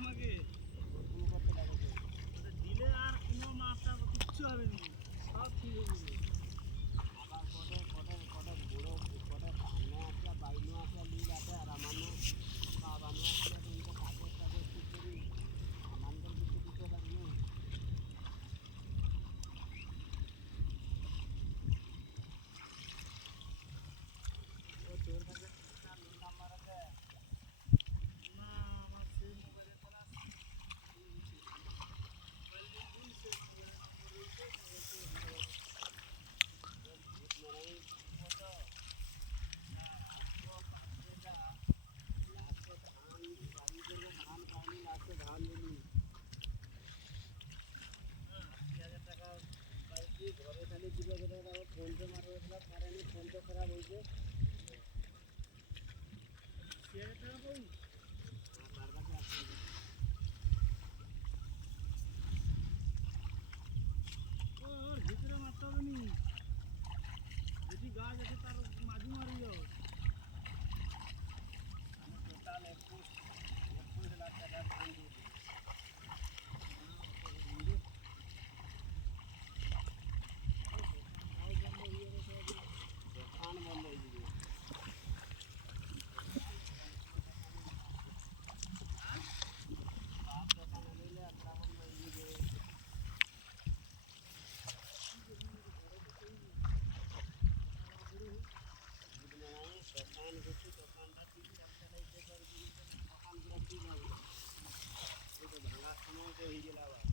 আমাকে দিলে আর কোনো মাছটা কিচ্ছু হবে না, সব ঠিক হয়ে যাবে। আবার কটা বড় কটা সামনে আসলে বাইরে আসলে লিল আছে আর আমার না বাবানো আসলে কিন্তু কাগজ টাগজ ঠিক করি আমাদের কিছু দিতে পারি না। ও তোর কাছে নাম্বার আছে না? আমার সেই মোবাইলে তোলা ধান নিলি 80,000 টাকা পাইছি ঘরে খালি দিলে আবার ফোনপে মারবো পারেনি, ফোনপে খারাপ হয়েছে। ভিতরে মারতে হবে নি, বেশি গাছ আছে তার মাঝি মারি যাও। টোটাল 21 লাখ টাকা ধান দিয়ে দোকান বন্ধ হয়ে যাবে। দোকান হলে একটা বন্ধ হয়ে যাবে। দোকান করছি, দোকানটা ঠিক চালাইতে পারবি, দোকানগুলো ঠিক হবে, ভাঙার সময় তো হয়ে গেল আবার।